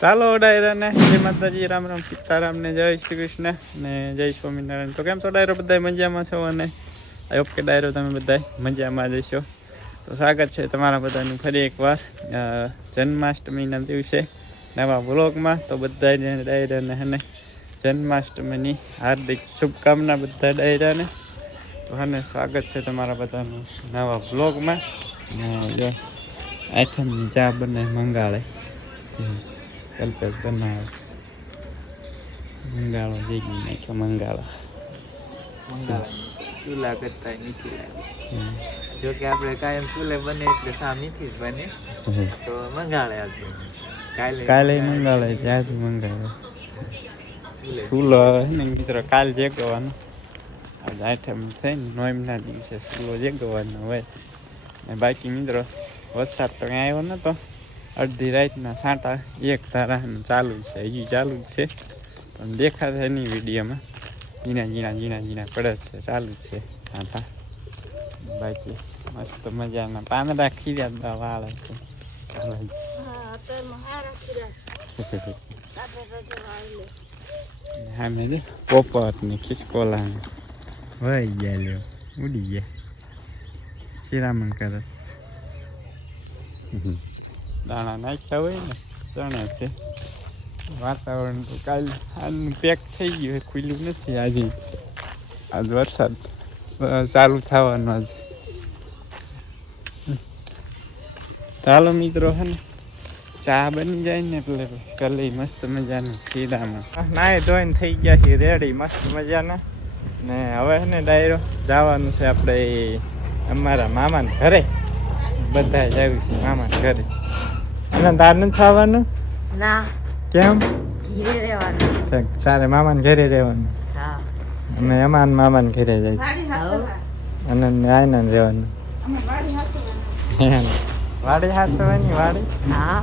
ચાલો ડાયરા ને જય માતાજી, રામ રામ, સીતારામ ને જય શ્રી કૃષ્ણ ને જય સ્વામિનારાયણ. તો કેમ છો ડાયરો? બધા મજામાં છો? અને આઈ હોપ કે ડાયરો તમે બધા મજામાં જશો. તો સ્વાગત છે તમારા બધાનું ફરી એકવાર જન્માષ્ટમીના દિવસે નવા વ્લોગમાં. તો બધા ડાયરાને અને જન્માષ્ટમીની હાર્દિક શુભકામના બધા ડાયરાને. તો અને સ્વાગત છે તમારા બધાનું નવા વ્લોગમાં. ને જો આઠમની ચા બને મંગાળે કલ્પેશ બનાવે મંગાળો જઈ નાખ્યો મંગાળો ચૂલા કરતા મીઠી લાગે. જો કે આપણે કાયમ ચૂલે બને એટલે સા મીઠી જ બને, તો મંગાળે આપણે કાલે મંગાળે ત્યાંથી મંગાવે ચૂલો ને મિત્રો કાલ જેગવાનો. આજે આઠમ થઈને નોમના દિવસે ચૂલો જેગવાનો હોય. ને બાકી મિત્રો વરસાદ તો કંઈ આવ્યો નહોતો. અડધી રાતના છાંટા એક ધારા ચાલુ છે, હજી ચાલુ જ છે પણ દેખાશે નહીં વિડીયોમાં. ઝીણા પડે છે, ચાલુ છે છાંટા. બાકી મસ્ત મજાના પાંદડા ખીર્યા વાળે છે. હા મેં પોપટ ને ખિસકોલા ને વહી ગયા, લ્યો ઉડી ગયા શિરામણ કરે. દાણા નાખ્યા હોય ને ચણે છે. વાતાવરણ તો કાલ આનું પેક થઈ ગયું, ખુલ્લું નથી આજે. આજ વરસાદ ચાલુ થવાનો જ. ચાલો મિત્રો હે ને ચા બની જાય ને એટલે પછી કલઈ મસ્ત મજાનું શીરામાં નાય ધોઈને થઈ ગયા છે રેડી મસ્ત મજાના. ને હવે છે ને ડાયરો જવાનું છે આપણે અમારા મામાને ઘરે. બધા જ આવ્યું છે મામાને ઘરે. અને તાર નથી ખાવાનું? ના. કેમ? ઘરે રહેવાનું. તારે મામાને ઘરે રહેવાનું? હા. અમે અમારા મામાને ઘરે જાય અને આયના રહેવાનું. વાડી હાસવાની વાડી? હા.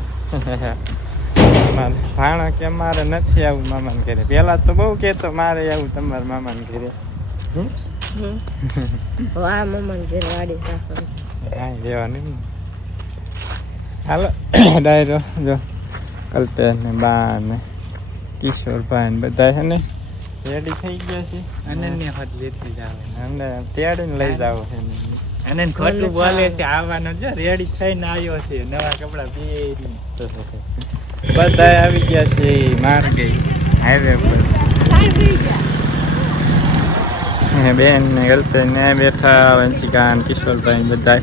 ભાણો કે મારે નથી આવું મામાને ઘરે. પેલા તો બહુ કહેતો મારે આવું તમારા મામાને ઘરે. આ મમ્માને ઘરે વાડી રાખવાનું. કાંઈ રહેવાનું ને. હાલો ડાયરો જો કલ્પેશ ને બા ને કિશોરભાઈ ને બધા છે ને રેડી થઈ ગયા છે. અનન્ય હદ લેતી જાવ અમને તેડીને લઈ જાવ છે. અને ખોટું બોલે છે આવવાનો. જો રેડી થઈને આવ્યો છે નવા કપડા પહેરી. બધા આવી ગયા છે માર્ગે હાઈવે પર. બેન ને કલ્પેશ ને બેઠા વંશિકા ને કિશોરભાઈ બધા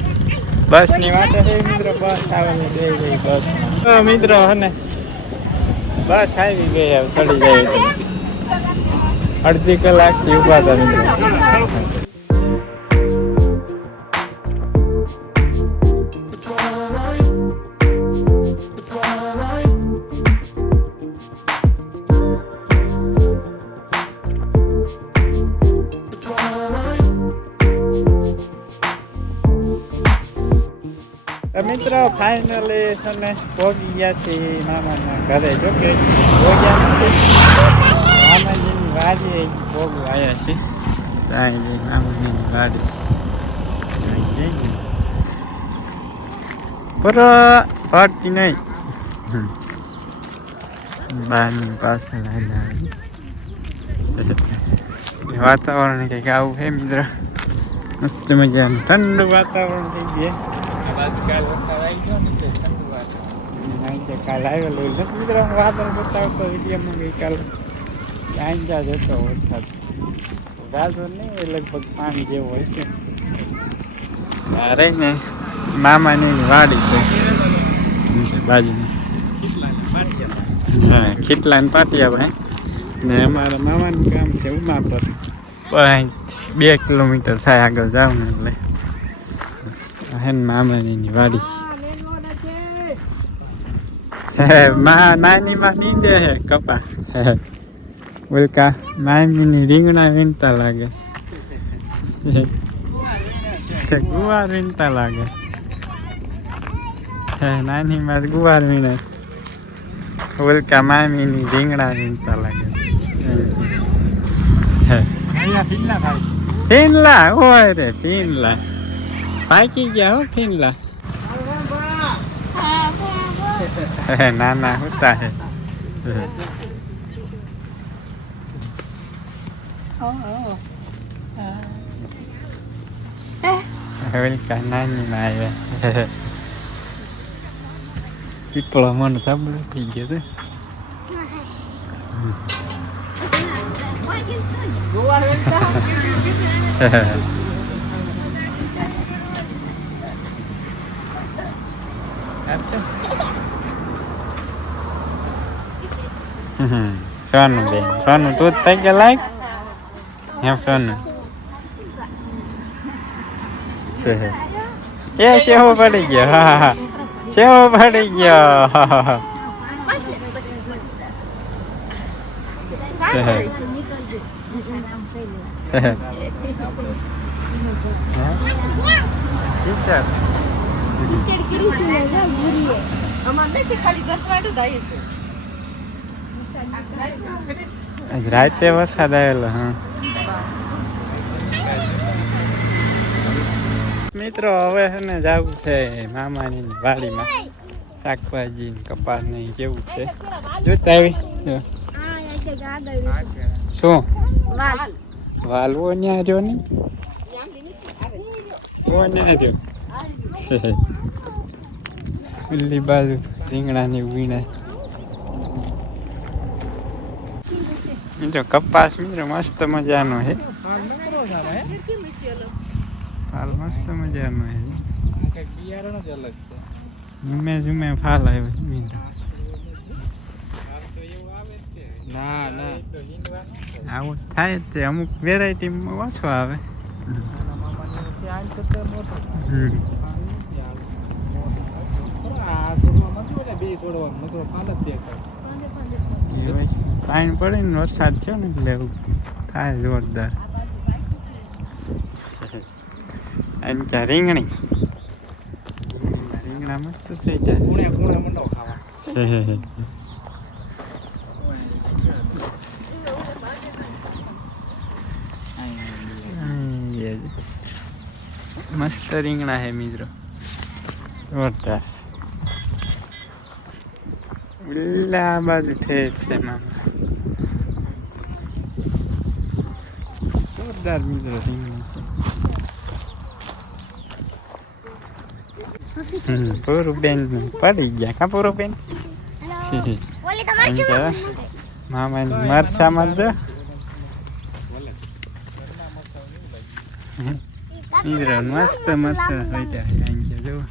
બસ ની વાટે છે મિત્રો. બસ આવેલી બે ગઈ બસ મિત્રો હને બસ આવી ગઈ. હવે ચડી જાય અડધી કલાકથી ઉભા હતા મિત્રો. મિત્રો ફાઇનલી છે ને પહોંચી ગયા છે મામાના ઘરે. જો કે પહોંચ્યા નથી, મામાજીની વાડી પહોંચવા આવ્યા છે. ત્યાં જઈ મામાજીની વાડી બરો પડતી નહીં. બહારની પાછળ વાતાવરણ કંઈક આવું છે મિત્ર. મસ્ત મજાનું ઠંડુ વાતાવરણ થઈ ગયા. કાલ વરસાદ આવી ગયો ને ઠંડુ વાતાવરણ. કાલ આવેલો મિત્રો વાદળ બતાવતો વિડીયોમાં ગઈકાલે ત્યાં જ હતો વરસાદ. ગાજર નહીં હોય, લગભગ પાણી જેવો હોય છે. અરે ને મામાની વાડી છે બાજુમાં. હા ખીટલા ને પાટિયા ભાઈ. ને અમારા મામાનું કામ છે ઉમાપર. 2 કિલોમીટર થાય આગળ જાવ ને એટલે હે મામાની વાડી. નાની માં નીંદે હે કપા. ઉલકા નાની રીંગણા વીણતા લાગે છે. ગુવાર વીણતા લાગે. નાની માં ગુવાર વીણે. ઉલકા મામીની રીંગણા વીણતા લાગે. ફીનલા હોય રે ફીનલા. પાકી ગયા હો ફીનલા. નાના હોતા હે હવેલકા નાની માં આવ્યા પીપળો મન સાંભળું થઈ ગયો તો સોનું બેન સોનું તું જ થઈ ગયા લાયક એમ સોનું એ સેવો પડી ગયો હા હા સેવો પડી ગયો રાતે વરસાદ આવેલો હા મિત્રો હવે છે ને જવું છે મામાની વાડીમાં શાકભાજી કપાસ ને કેવું છે જોતા આવી શું વાલવો ન્યા રહ્યો ને ન્યા રહ્યો ઉલ્લી બાજુ રીંગણાની વીણા મિત્રો કપાસ મિત્રો મસ્ત મજાનો હે ફાલ મસ્ત મજાનો હે બિયારણ જ અલગ છે ઝુમે ફાલ આવ્યો મિત્રો ના ના આવું થાય તે અમુક વેરાયટી ઓછો આવે પાણી પડે ને વરસાદ થયો ને એટલે એવું થાય જોરદાર અંચા રીંગણા મસ્ત થઈ જાય મસ્ત રીંગણા હે મિત્રો જોરદાર ઉલ્લા બાજુ ઠેઠ છે મામા જોરદાર મિત્રો રીંગણા છે પૂરું બેન પડી ગયા કા પૂરું બેન મામાની મરસામાં જો મિત્રો મસ્ત મસ્ત જો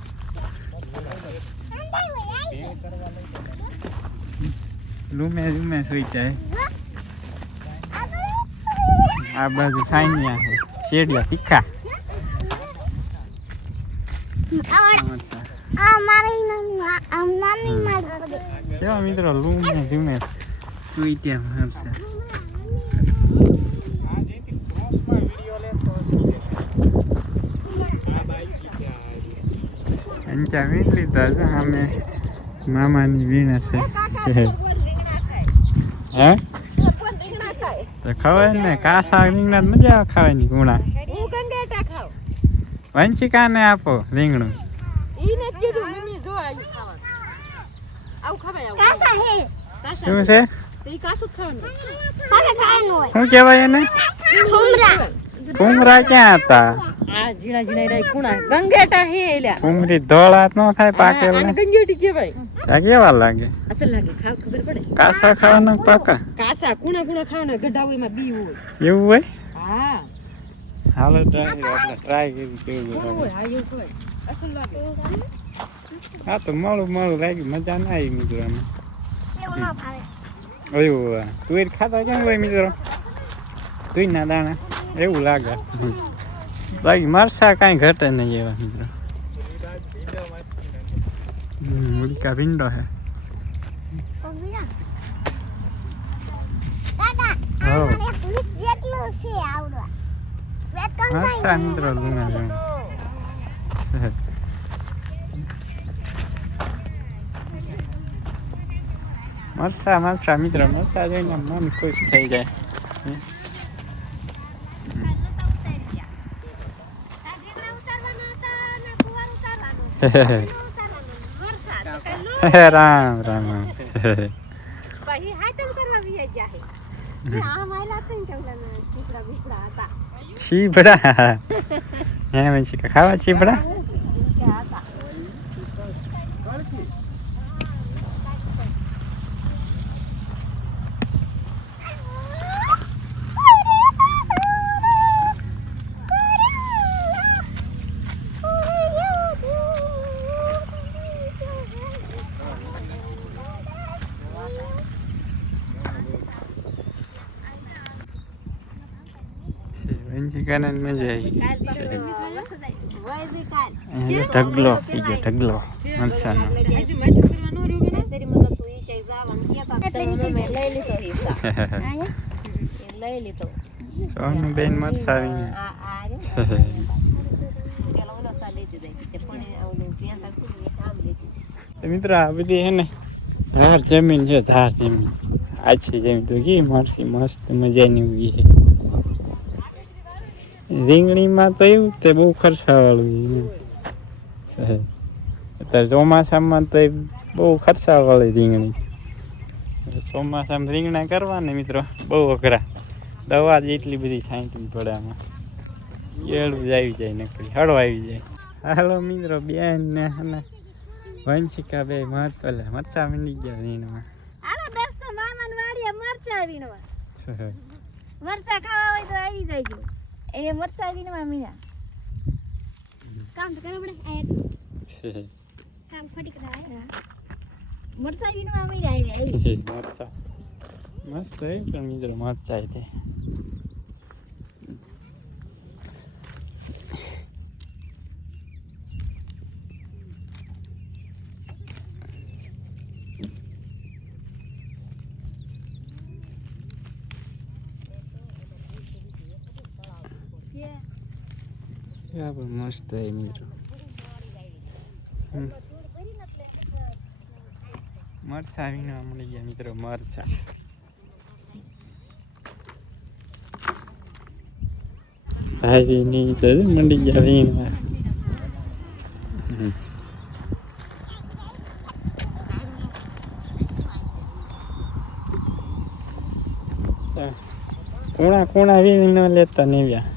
લૂમે લૂમે સુઈ જાય આ બાજુ સાઈનિયા છે શેડિયા તીખા ચલો મિત્રો લૂમે લૂમે સુઈ ત્યાં અંચા વીણ લીધા છે અમે મામાની વીણા છે હે તો ખવાય ને કાસા રીંગણા મજા આવે ખાવાની ગુણા વંશિકાને આપો રીંગણું શું છે શું કેવાય એને કુમરા ક્યાં હતા કુમરી ધોળા નો થાય પાકેલ કેવા લાગે કાસા ખાવાના પાકા એવું હોય હાલો ટ્રાય કરી કેવું હા તો મળું લાગ્યું મજા ના આવી મિત્રો એવું તુવેર ખાતા કેમ હોય મિત્રો તુઈ ના દાણા એવું લાગે બાકી મરસા કાંઈ ઘટે નહીં એવા મિત્રો ઉલ્કા ભીંડો હે મરસા મિત્રો મરસા મિત્રો મરસા જોઈને મન ખુશ થઈ જાય રામ રામ પછી હાઈટમ કરવા વી જાય મે આ માયલા તને કેમલા સીપડા બીપડા હતા શીપડા હે વંશિકા ખાવા શીપડા વંશિકાને મજા આવી ઢગલો થઈ ગયો ઢગલો મરસાનો સોનું બેન મરસાવી મિત્રો આ બધી હે ને ધાર જમીન છે ધાર જમીન આછી જમીન તો કી મરસી મસ્ત મજાની ઉગી છે રીંગણીમાં તો એવું તે બહુ ખર્ચાવાળું અત્યારે ચોમાસામાં તો બહુ ખર્ચાવાળી રીંગણી ચોમાસામાં રીંગણા કરવાને મિત્રો બહુ અઘરા દવા જ એટલી બધી છાંટવી પડે આમાં એળું જ આવી જાય નકરી હળો આવી જાય હાલો મિત્રો બેન ને વંશિકા બે મરચા મીંડી ગયા રીંગણમાં મરચા ખાવા હોય તો આવી જાય એ મરચા વીણવા મીના કામ તો કરવું પડે કામ ખોટી કરાય મરચા વીણવા મીના આવી મરચા મસ્ત હે પણ મિત્રો મરચા છે મસ્ત હે મિત્રો મરચા વીણવા મળી ગયા મિત્રો મરચા ભાઈ ની તો મંડી ગયા વીણવા કોણા વીણી ન લેતા નેવ્યા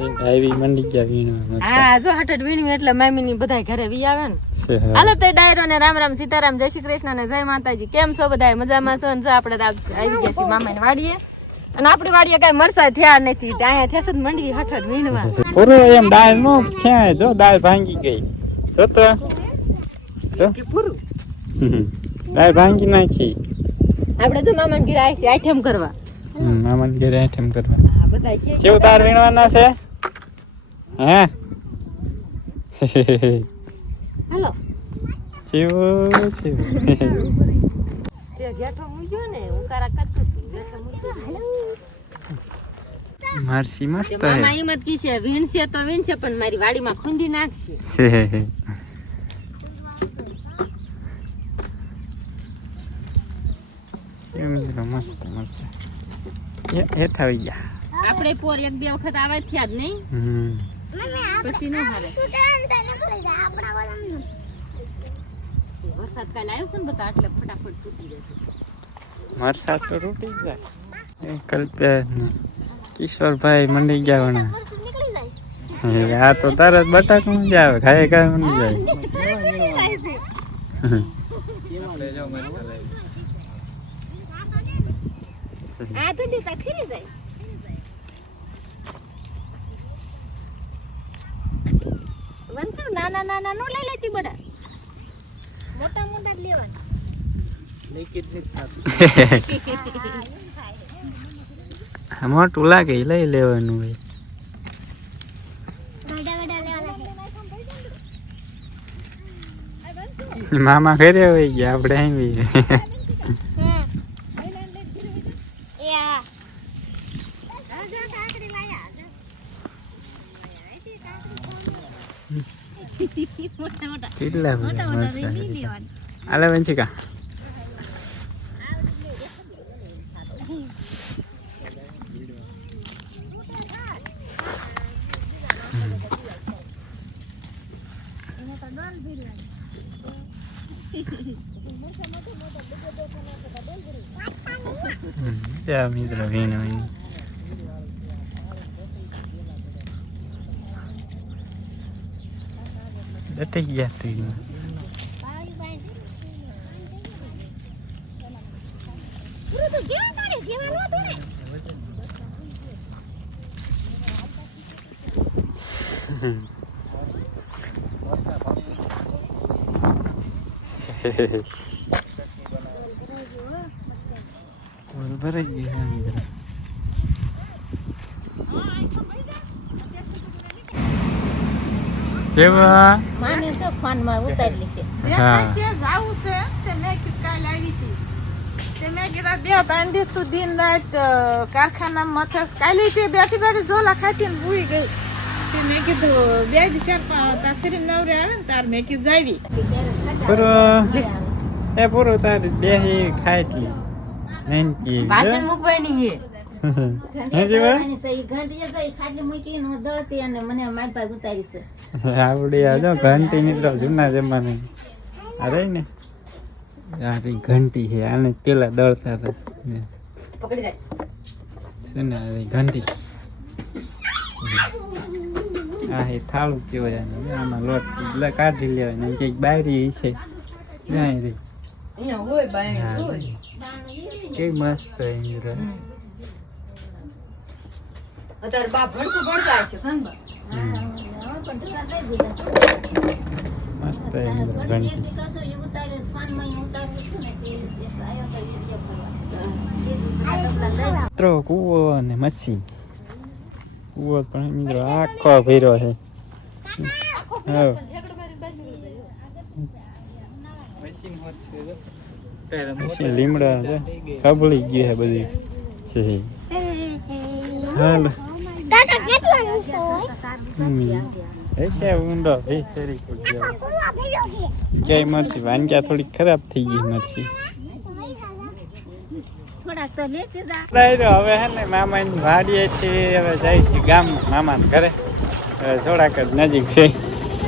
આવી મંડી ગયા વીણવા હા જો હટટ વીણ્યું એટલે મામીની બધા ઘરે વી આવે ને હાલો તે ડાયરો ને રામ રામ સીતારામ જય શ્રી કૃષ્ણ ને જય માતાજી કેમ છો બધા મજામાં છો ને જો આપણે આવી ગયા છીએ મામાની વાડીએ અને આપણી વાડીએ કઈ મરસા થયા નથી ત્યાં થેસ જ મંડવી હટટ વીણવા પૂરો એમ દાળ નો ક્યાં જો દાળ ભાંગી ગઈ જો તો કે પૂરું દાળ ભાંગી નાખી આપણે તો મામાને ઘરે આવી છે આઈટમ કરવા મામાને ઘરે આઈટમ કરવા હા બધા કે કેવ દાળ વીણવાના છે હે હાલો ચીવ ચીવ તે ઘેઠો મૂક્યો ને ઉકારા કરતો ઘેઠો મૂક્યો મારસી મસ્ત તે મામા એમ જ કીશે વીણશે તો વીણશે પણ મારી વાડીમાં ખૂંદી નાખશે મસ્ત મસ્ત હેઠા આવી ગયા આપણે પોર એક બે વખત આવા થયા જ નહીં પછી ન હારે વરસાદ કાલ આવ્યો છે ને બધા એટલે ફટાફટ તૂટી જાય મરસા તો તૂટી જાય કલ્પ્યા કિશોરભાઈ મંડી ગયા વણા આ તો તરત બટાક મંડી આવે ખાય ખાય મંડી જાય આ તો દીતા ખરી જાય વંચુ નાના નાના નો લઈ લેતી બડા મોટા મોટા જ લેવાના મોટું લાગે લઈ લેવાનું હોય મામા ઘરે હોય ગયા આપણે આવી કેટલા આલે વંશિકા ત્યાં મિત્રો વીણ વીણ ડટી ગયા તીરમાં ભરાઈ ગયા મિત્રો સેવા માને તો ફોનમાં ઉતારેલી છે હા જાવું છે તે મેં કીધું કાલે આવી હતી તે મેં કીધા 2-3 દિવસ તું દિન રાત કારખાનામાં મથસ કાલે તે બેઠી બેઠી ઝોલા ખાતી ને ભૂઈ ગઈ તે મેં કીધું 2 દિવસ તાર ફરી નવરે આવે ને તાર મેં કીધું જાવી પૂરો એ પૂરો તારી બેહી ખાટલી નનકી વાસણ મૂકવાની છે આવડી આજો ઘંટી નીકળો જૂના જમાને અરે ને આરી ઘંટી છે આને પેલા દળતા હતા શું ને ઘંટી આ એ થાળું કહેવાય આમાં લોટ કાઢી લેવાય ને કંઈક બારી છે જાય રે કેવી મસ્ત મિત્રો અત્યારે બાપ ભણતું ભણતા હશે ખંભા મસ્ત ઘંટી મિત્રો કૂવો અને મચ્છી કૂવો પણ મિત્રો આખો ભર્યો છે લીમડા કબળી ગયું છે બધી હાલો ઊંડો ક્યાંય મરસી વાનગ્યા થોડી ખરાબ થઈ ગઈ મરસી હવે હે ને મામાની વાડીએ છે હવે જાય છે ગામમાં મામાના ઘરે હવે થોડાક જ નજીક છે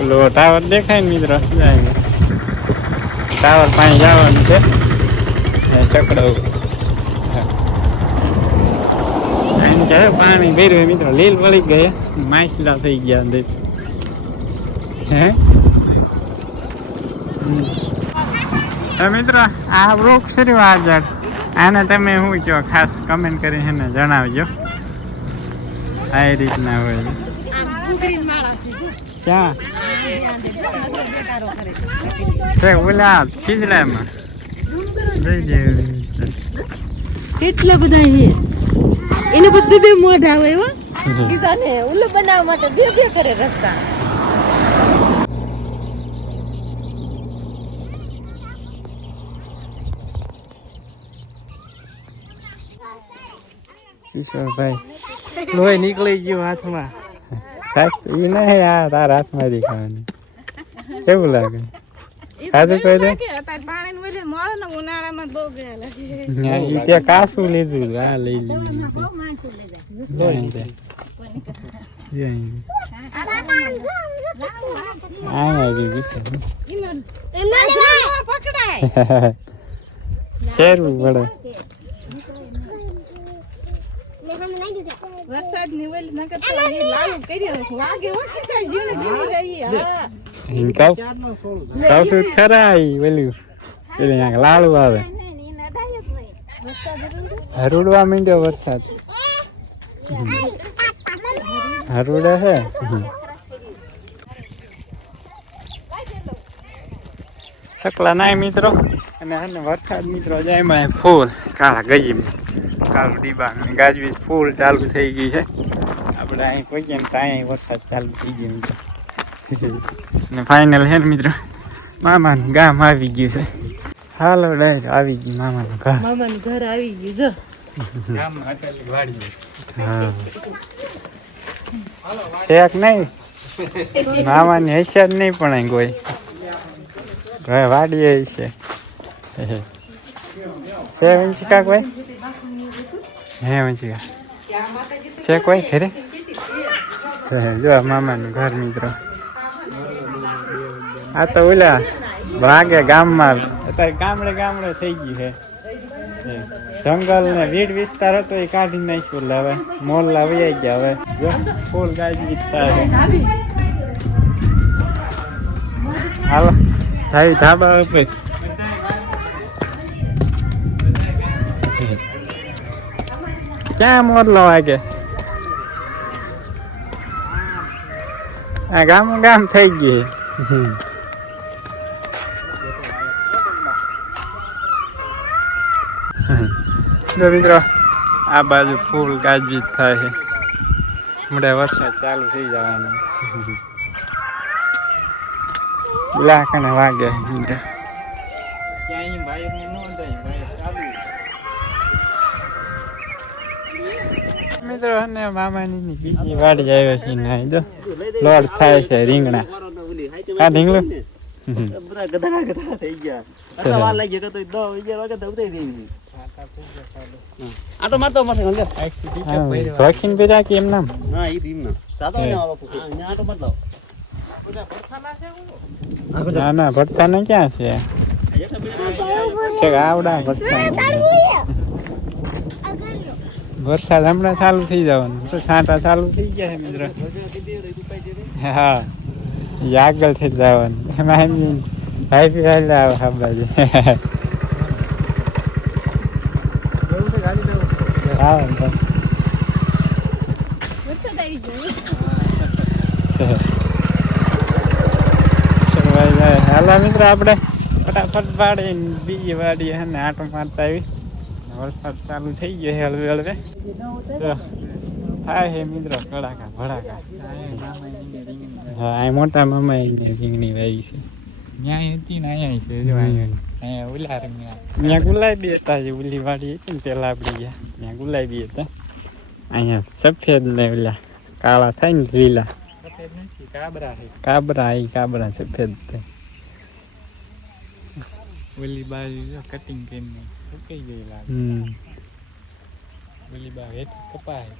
ઓલો ટાવર દેખાય ને મિત્રો જાય ટાવર પાણી જવાનું છે ચકડવું પાણી ભર્યું મિત્રો લીલ વળી ગયા માછલા થઈ ગયા અંદર હે મિત્રો આ વૃક્ષ છે આગળ આને તમે શું કહો ખાસ કમેન્ટ કરીને એને જણાવજો આ રીતના હોય ક્યાં છે ઓલા ખીજડામાં કેટલા બધા છે એને બધું બે મોઢા હોય હો બીજાને ઉલ્લુ બનાવવા માટે બે કરે રસ્તા ભાઈ લોહી નીકળી ગયું હાથમાં એ નહીં આ તારા હાથમાં દેખાવાની કેવું લાગે સાચું કહી દે ત્યાં કાસું લીધું આ લઈ લીધું શેરવું પડે વરસાદની ઓલી નકર તો એ લાલુ કર્યો વાગે હો કિસાઈ જીણે જીવી રહી હા કાસું ખરા વેલ્યુ પેલી લાલુ આવે હરુડવા માંડ્યો વરસાદ હરુડે છે સકલા નાય મિત્રો અને હે વરસાદ મિત્રો જાય માં ફૂલ કાળા ગજી કાળું ડીબા ગાજવીજ ફૂલ ચાલુ થઈ ગઈ છે આપણે અહીં પહોંચીએ ને ત્યાં વરસાદ ચાલુ થઈ ગયો મિત્રો અને ફાઇનલ હે ને મિત્રો મામાનું ગામ આવી ગયું છે હાલો ડાયર આવી ગયું મામાનું ઘર આવી ગયું જો શેક નહીં મામાની હેસિયત નહીં પણ અહીં કોઈ હવે વાડીએ છે વંશિકા કોઈ હે વંશિકા છે કોઈ ઘરે જો મામાનું ઘર મિત્રો આ તો ઓલા વાગે ગામમાં અત્યારે ગામડે થઈ ગયું છે જંગલ ને વીડ વિસ્તાર હતો એ કાઢી નાખ્યું. એટલે હવે મોલ લાવી ગયા. હવે જો ફૂલ ગાય થાય. હાલો ભાઈ ધાબા ઉપર ક્યાં મોરલો વાગે? આ ગામ ગામ થઈ ગયું. જો મિત્રો આ બાજુ ફૂલ ગાજવીજ થાય છે. હમણાં વરસાદ ચાલુ થઈ જવાનો. લાકને વાગે મિત્રો અને મામાની બીજી વાડી આવ્યો છે ને જો લોડ થાય છે રીંગણા. આ રીંગણું આટો મારતો મારતો શોખીન પેલા કે એમ નામ ના ઈ દીમ ના આટો મારતો ના ના ભરતા ને ક્યાં છે આવડા ભરતા. વરસાદ હમણાં ચાલુ થઈ જવાનું. છાંટા ચાલુ થઈ ગયા છે મિત્રો. હા એ આગળ થઈ જવાનું. એમાં એમ ભાઈ બી હાલે આવે આ બાજુ. હાલા મિત્રો આપણે ફટાફટ વાડી બીજી વાડી હે ને આટો મારતા આવી. વરસાદ ચાલુ થઈ ગયો છે હળવે હળવે. થાય છે મિત્રો કડાકા ભડાકા. હા આ મોટા મામા રીંગણી વાવી છે. ત્યાં હતી ને અહીંયા છે જો અહીંયા ઉલા રીંગણા. ત્યાં ગુલાબી હતા જે ઉલી વાડી હતી ને પેલા આપડી ગયા ત્યાં ગુલાબી હતા. અહીંયા સફેદ ને ઓલા કાળા થાય ને લીલા. સફેદ નથી કાબરા છે. કાબરા એ કાબરા સફેદ થાય. ઓલી બાજુ કટિંગ કરીને સુકાઈ ગઈ લાગે. ઓલી બાજુ હેઠી કપાય.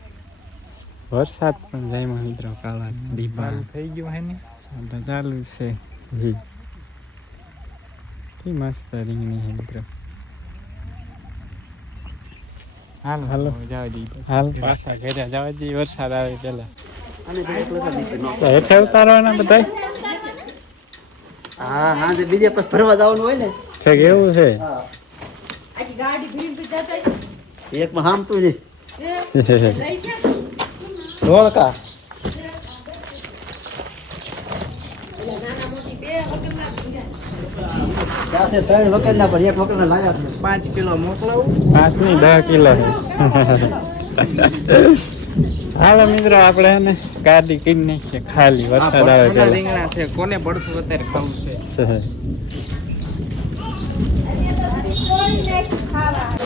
વરસાદ પણ જાય મિત્રો કાળા ચાલુ થઈ ગયો હે ને તો ચાલુ છે. કે મસ્ત રીંગણી છે મિત્રો. હાલો હાલો જવા દઈએ. હાલ પાછા ઘરે જવા દઈએ. વરસાદ આવે પેલા હેઠે ઉતારવાના બધા. હા હા જે બીજે પછી ફરવા જવાનું હોય ને છે એવું છે. એકમાં હામતું છે ધોળકા ત્રણ વખત પર એક વખત લાયા 5 કિલો મોકલાવું. 5 ની 10 કિલો છે. હાલો મિત્રો આપણે એને ગાડી કરી નાખીએ ખાલી. વરસાદ આવે પેલા. રીંગણા છે કોને પડતું અત્યારે ખાવું છે.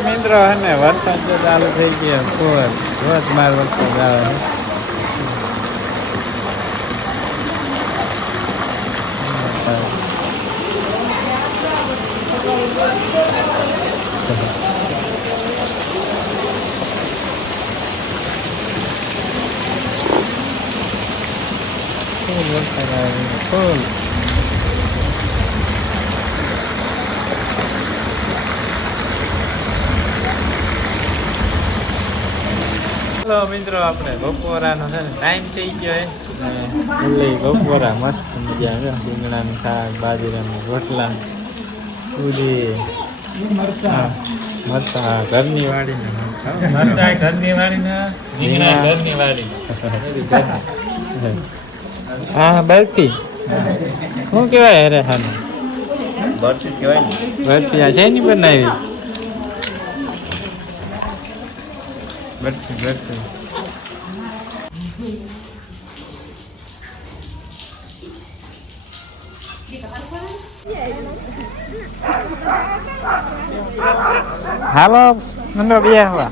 મિત્રો હે વરસાદ તો ચાલુ થઈ ગયો. ફૂલ ધોધમાર વરસાદ આવે. ફૂલ વરસાદ આવે ફૂલ. હેલો મિત્રો આપણે બપોરાનો છે ને ટાઈમ થઈ ગયો એટલે બપોરા મસ્ત મજા આવે. રીંગણાનું શાક બાજરાનું રોટલા પૂરી મરચા ઘરની વાડી મરચા ઘરની વાડી ને રીંગણા ઘરની વાડી. હા બરફી શું કહેવાય? અરે હા બરફી કહેવાય ને. બરફી આ છે ની બનાવી. બરફી બરફી હાલો મંડો બે હવા.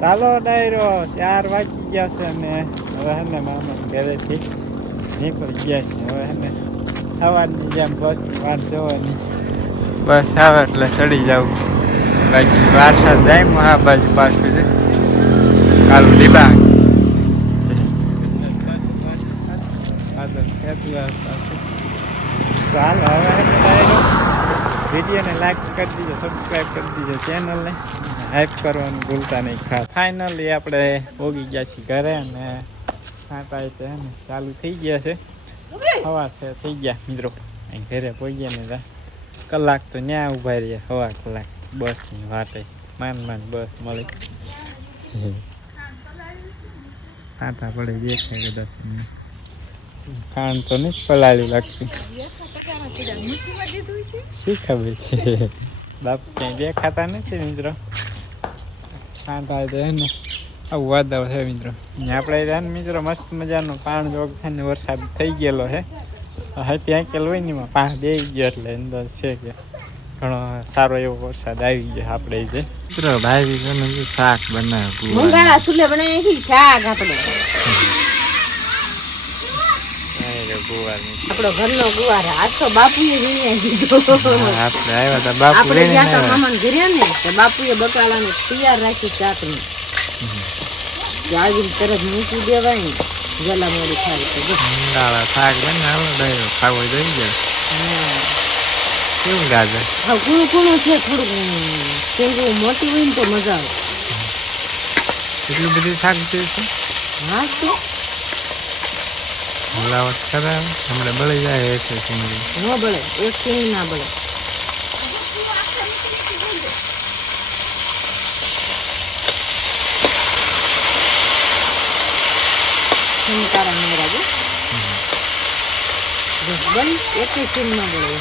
ચાલો ડાયરો 4 વાગી ગયા છે ને હવે હે ને મામા ઘરેથી નીકળી ગયા છે. હવે હે ને સવારની જેમ બસ વાર જવાની. બસ આવે એટલે ચડી જવું. બાકી વારસાદ જાય આ બાજુ પાછું છે કાલું ડીબાંગ. વાદળ ખેતી પાસે ચાલ હવે ડાયરો વિડીયોને લાઈક કરી દીજો, સબસ્ક્રાઈબ કરી દીજો ચેનલને, હાઈપ કરવાનું ભૂલતા નહીં ખાસ. ફાઇનલી આપણે પોગી ગયા છીએ ઘરે અને છાંટા તે ને ચાલુ થઈ ગયા છે. હવા છે થઈ ગયા મિત્રો, અહીં ઘરે પહોંચ્યા ને કલાક તો ત્યાં ઊભા રહ્યા, સવા કલાક બસની વાટે માંડ બસ મળી. છાંટા પડે દેખાય કદાચ કાન તો નહીં પલાળી લાગતી, શી ખબર છે બાપ ક્યાંય દેખાતા નથી મિત્રો. છાંટા તો ને આવું વાદળ છે મિત્રો. આપણે છે ને મિત્રો મસ્ત મજાનો પાણ જોગ છે ને વરસાદ થઈ ગયેલો છે. ત્યાં કેલ હોય ને એમાં પાણ દઈ ગયો એટલે અંદર છે કે ઘણો સારો એવો વરસાદ આવી ગયો આપણે જે મિત્રો. ભાઈ શાક બનાવ્યું, મંગાળા ચૂલે બનાવી શાક આપણે આપણો ઘરનો ગુવાર. આજ તો બાપુએ આપણે આવ્યા હતા બાપુ આપણે ગયા હતા મામા ઘરે ને તો બાપુએ બકાલાને તૈયાર રાખ્યું ચાકનું. આવીને તરત મૂકી દેવાય ને ગલા મોડી થાય તો શાક બનાવો ખાવો જોઈ જાય. કેવું લાગે? હા કુણું કુણું છે, થોડુંક શેંગું મોટી હોય ને તો મજા આવે. એટલું બધું શાક જોયું છે. હા તો હલાવટ કરે હમણાં બળી જાય એટલે ન બળે, એક સિંગ ના બળે. તારા મેરા બસ એક સિંગ ના બળે.